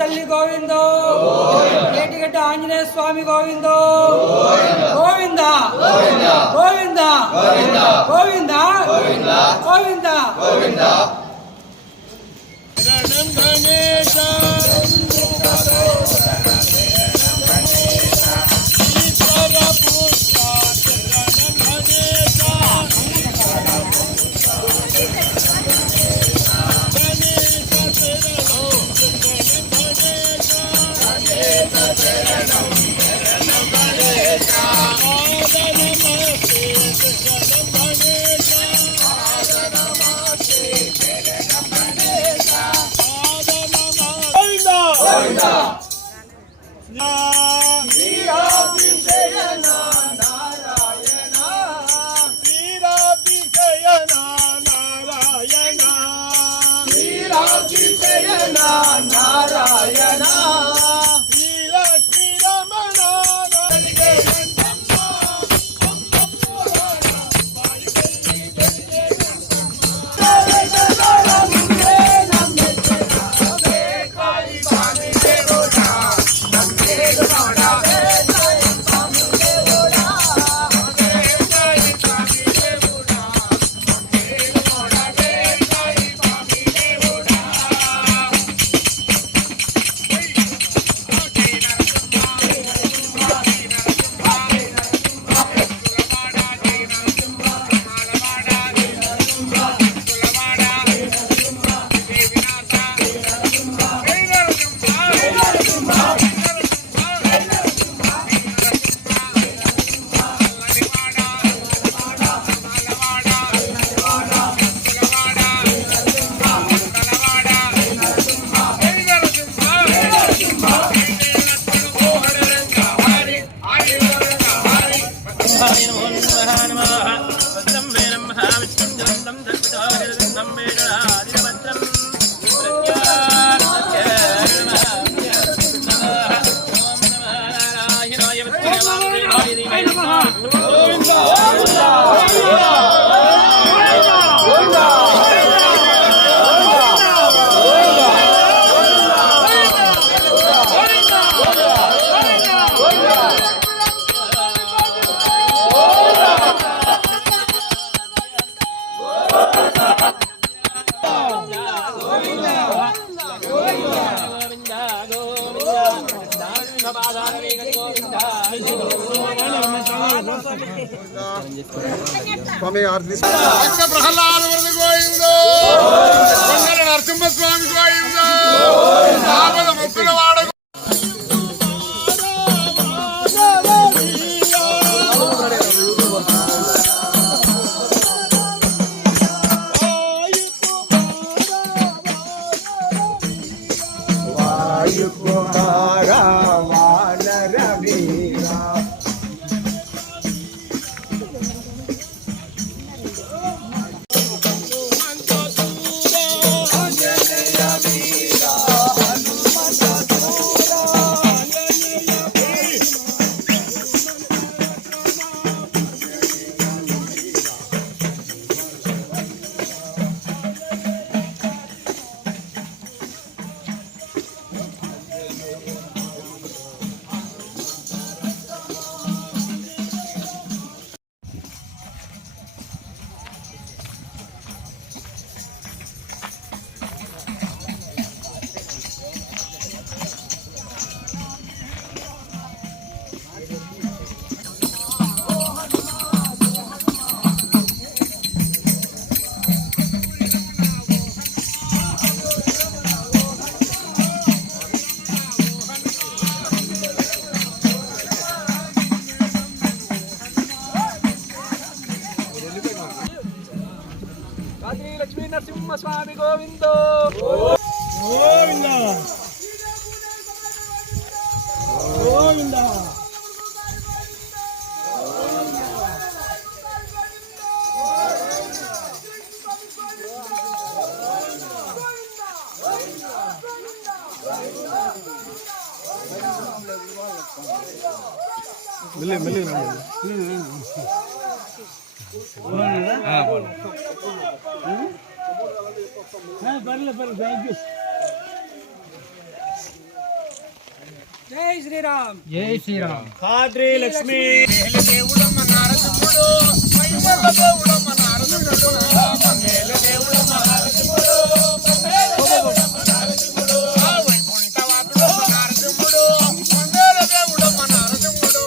తల్లి గోవిందో, ఏటిగడ్డ ఆంజనేయ స్వామి గోవిందో, గోవింద గోవింద గోవింద గోవింద గోవింద. నారాయణ స్వామి ప్రహ్లాద వరద గోవిందో, నరసింహస్వామి గోవిందో, ఆపద ముక్కుల వాడ లక్ష్మీ నరసింహ స్వామి గోవిందో, గోవింద గోవింద. మెల్లి మెల్లి పర్లేదు పర్లేదు, థ్యాంక్ యూ. జై శ్రీరామ్. జై శ్రీరామ్. ఖాద్రి లక్ష్మీ దేవుడమ్మ నారసింహుడు మహిమల దేవుడమ్మ నారసింహుడు మంగళ దేవుడమ్మ నారసింహుడు వైకుంఠవాసుడమ్మ నారసింహుడు మంగళ దేవుడమ్మ నారసింహుడు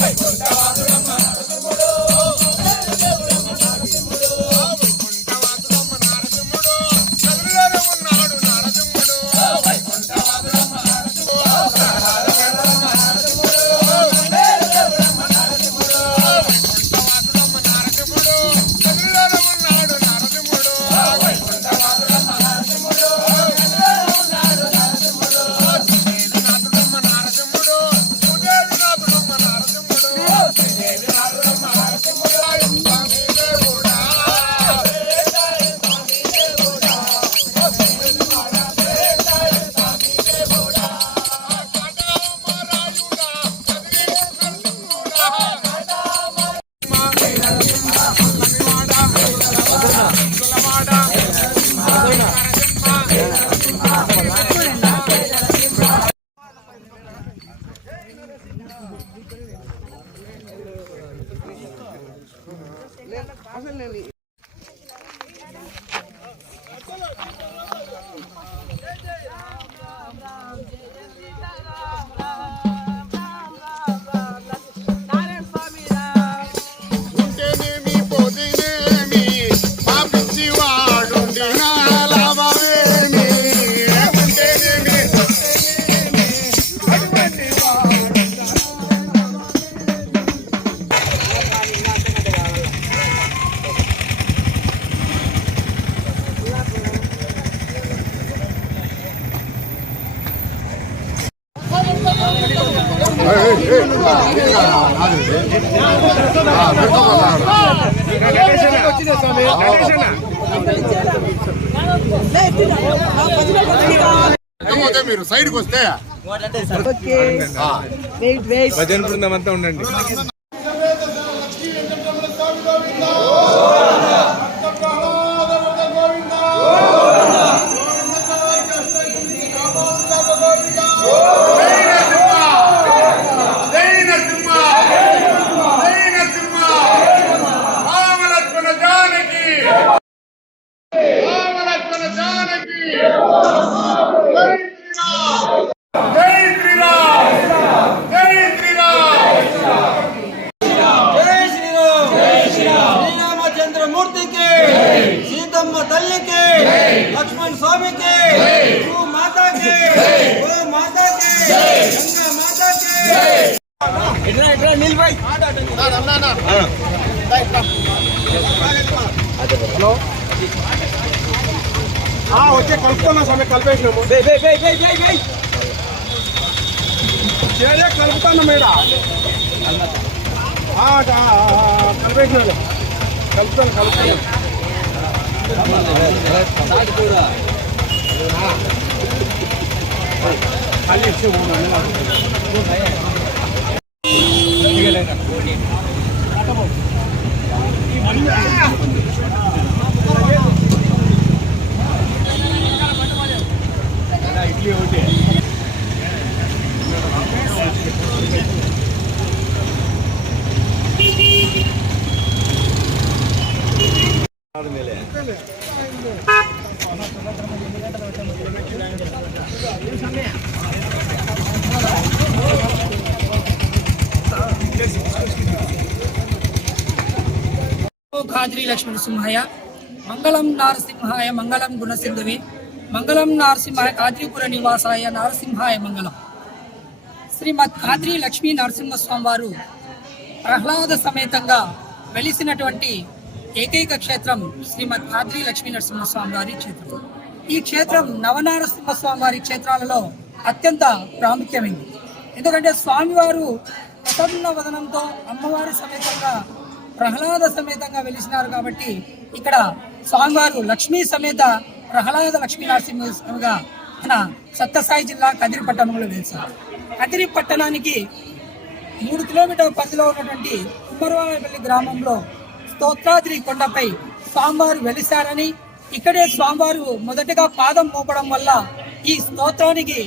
వైకుంఠవాసుడమ్మ నారసింహుడు వైకుంఠవాసుడమ్మ నారసింహుడు చదువులో ఉన్నాడు నారసింహుడు వైకుంఠవాసుడమ్మ ఉంటేనేమి పోతేనేమి పాపించి వాడుండి నా లాభమేమి ఉంటేనేమి అటువంటి లేకపోతే మీరు సైడ్కి వస్తే భజన బృందం అంతా ఉండండి. శ్రీరామచంద్రమూర్తికి, సీతమ్మ తల్లికి, లక్ష్మణ్ స్వామికి, గో మాతాకి, గో మాతాకి, గంగా మాతాకి. వచ్చే కలుపుకున్నా స్వామి, కలిపేసినాము కలుపుతాను మేడ కలిపేసినాను కలుపుతాను ఇడ్లీ ఒకటి ఖాద్రి లక్ష్మణసింహాయ మంగళం నారసింహాయ మంగళం గుణసింధువే మంగళం నారసింహాయ కాద్రీపుర నివాసాయ నారసింహాయ మంగళం. శ్రీమద్ ఖాద్రి లక్ష్మీ నరసింహస్వామి వారు ప్రహ్లాద సమేతంగా వెలిసినటువంటి ఏకైక క్షేత్రం శ్రీమద్ ఖాద్రి లక్ష్మీ నరసింహస్వామి వారి క్షేత్రం. ఈ క్షేత్రం నవనారసింహస్వామి వారి క్షేత్రాలలో అత్యంత ప్రాముఖ్యమైనది. ఎందుకంటే స్వామివారు ప్రసన్న వదనంతో అమ్మవారి సమేతంగా ప్రహ్లాద సమేతంగా వెలిసినారు కాబట్టి ఇక్కడ స్వామివారు లక్ష్మీ సమేత ప్రహ్లాద లక్ష్మీ నరసింహస్వామిగా మన సత్యసాయి జిల్లా కదిరి పట్టణంలో వెలిసారు. కదిరి పట్టణానికి 3 కిలోమీటర్ల పరిధిలో ఉన్నటువంటి కుమ్మరవాయపల్లి గ్రామంలో స్తోత్రాద్రి కొండపై స్వామివారు వెలిశారని, ఇక్కడే స్వామివారు మొదటగా పాదం మోపడం వల్ల ఈ స్తోత్రానికి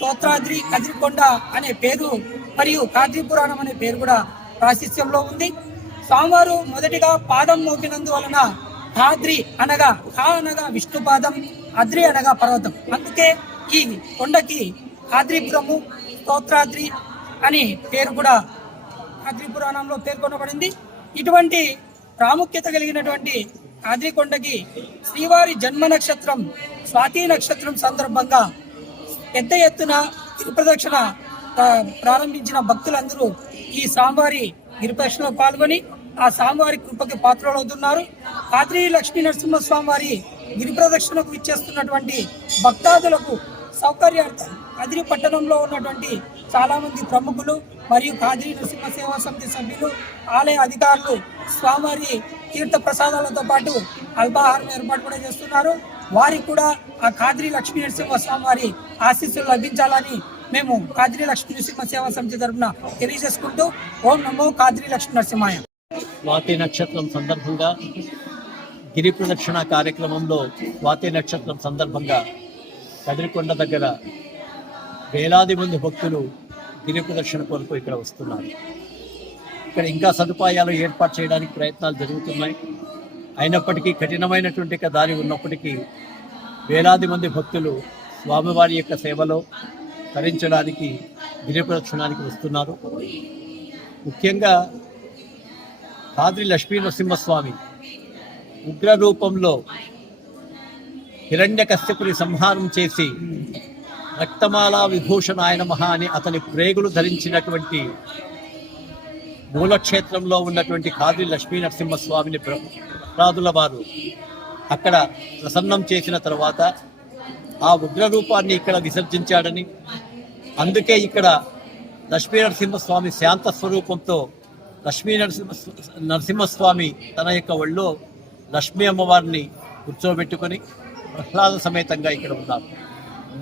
స్తోత్రాద్రి కదిరికొండ అనే పేరు మరియు కాద్రి పురాణం అనే పేరు కూడా ప్రాశస్త్యంలో ఉంది. స్వామివారు మొదటిగా పాదం మోపినందువలన కాద్రి అనగా అనగా విష్ణుపాదం, అద్రి అనగా పర్వతం, అందుకే ఈ కొండకి కాద్రిపురము స్తోత్రాద్రి అని పేరు కూడా కాద్రి పురాణంలో పేర్కొనబడింది. ఇటువంటి ప్రాముఖ్యత కలిగినటువంటి కాద్రికొండకి శ్రీవారి జన్మ నక్షత్రం స్వాతి నక్షత్రం సందర్భంగా పెద్ద ఎత్తున గిరిప్రదక్షిణ ప్రారంభించిన భక్తులందరూ ఈ స్వామివారి గిరిప్రదక్షిణలో పాల్గొని ఆ స్వామివారి కృపకి పాత్రలవుతున్నారు. కాద్రి లక్ష్మీ నరసింహస్వామి వారి గిరిప్రదక్షిణకు ఇచ్చేస్తున్నటువంటి భక్తాదులకు సౌకర్యార్థం కదిరి పట్టణంలో ఉన్నటువంటి చాలా మంది ప్రముఖులు మరియు కాద్రి నరసింహ సేవా సమితి సభ్యులు, ఆలయ అధికారులు స్వామివారి తీర్థ ప్రసాదాలతో పాటు అల్పాహారం ఏర్పాటు కూడా చేస్తున్నారు. వారికి కూడా ఆ కాద్రి లక్ష్మీ నరసింహ స్వామి వారి ఆశీస్సులు లభించాలని మేము కాద్రి లక్ష్మీ నరసింహ సేవా సమితి తరఫున తెలియజేసుకుంటూ ఓం నమో కాద్రి లక్ష్మీ నరసింహాయ. స్వాతి నక్షత్రం సందర్భంగా గిరి ప్రదక్షిణ కార్యక్రమంలో స్వాతి నక్షత్రం సందర్భంగా కదిరికొండ దగ్గర వేలాది మంది భక్తులు గిరి ప్రదక్షిణ కొరకు ఇక్కడ వస్తున్నారు. ఇక్కడ ఇంకా సదుపాయాలు ఏర్పాటు చేయడానికి ప్రయత్నాలు జరుగుతున్నాయి. అయినప్పటికీ కఠినమైనటువంటి దారి ఉన్నప్పటికీ వేలాది మంది భక్తులు స్వామివారి యొక్క సేవలో తరించడానికి గిరి ప్రదక్షిణానికి వస్తున్నారు. ముఖ్యంగా కాద్రి లక్ష్మీ నరసింహస్వామి ఉగ్ర రూపంలో హిరణ్యకశ్యపుని సంహారం చేసి రక్తమాల విభూషణాయ నమః అని అతని ప్రేగులు ధరించినటువంటి మూలక్షేత్రంలో ఉన్నటువంటి కాద్రి లక్ష్మీ నరసింహస్వామిని ప్రహ్లాదుల వారు అక్కడ ప్రసన్నం చేసిన తర్వాత ఆ ఉగ్ర రూపాన్ని ఇక్కడ విసర్జించాడని, అందుకే ఇక్కడ లక్ష్మీ నరసింహస్వామి శాంత స్వరూపంతో లక్ష్మీ నరసింహస్వామి తన యొక్క ఒళ్ళో లక్ష్మీ అమ్మవారిని కూర్చోబెట్టుకొని ప్రహ్లాద సమేతంగా ఇక్కడ ఉన్నారు.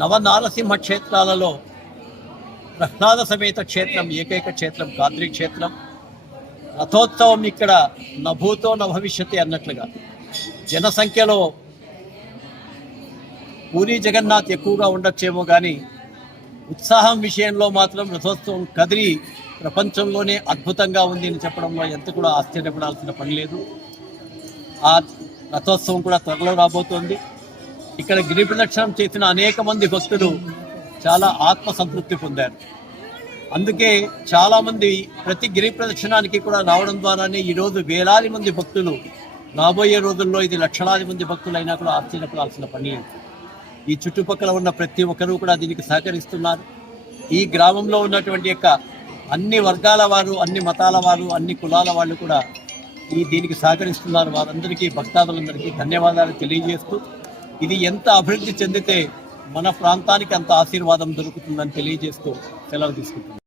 నవనారసింహ క్షేత్రాలలో ప్రహ్లాద సమేత క్షేత్రం ఏకైక క్షేత్రం కాద్రి క్షేత్రం. రథోత్సవం ఇక్కడ నభూతో నభవిష్యతి అన్నట్లుగా జనసంఖ్యలో పూరి జగన్నాథ్ ఎక్కువగా ఉండొచ్చేమో కానీ ఉత్సాహం విషయంలో మాత్రం రథోత్సవం కదిరి ప్రపంచంలోనే అద్భుతంగా ఉంది అని చెప్పడంలో ఎంత కూడా ఆశ్చర్యపడాల్సిన పని లేదు. ఆ రథోత్సవం కూడా త్వరలో రాబోతోంది. ఇక్కడ గిరి ప్రదక్షిణం చేసిన అనేక మంది భక్తులు చాలా ఆత్మసంతృప్తి పొందారు. అందుకే చాలామంది ప్రతి గిరి ప్రదక్షిణానికి కూడా రావడం ద్వారానే ఈరోజు వేలాది మంది భక్తులు, రాబోయే రోజుల్లో ఇది లక్షలాది మంది భక్తులైనా కూడా ఆశ్చర్యపడాల్సిన పని. ఈ చుట్టుపక్కల ఉన్న ప్రతి ఒక్కరూ కూడా దీనికి సహకరిస్తున్నారు. ఈ గ్రామంలో ఉన్నటువంటి యొక్క అన్ని వర్గాల వారు, అన్ని మతాల వారు, అన్ని కులాల వాళ్ళు కూడా దీనికి సహకరిస్తున్నారు. వారందరికీ భక్తాదులందరికీ ధన్యవాదాలు తెలియజేస్తూ ఇది ఎంత అభివృద్ధి చెందితే మన ప్రాంతానికి అంత ఆశీర్వాదం దొరుకుతుందని తెలియజేస్తూ సెలవు తీసుకుంటున్నాను.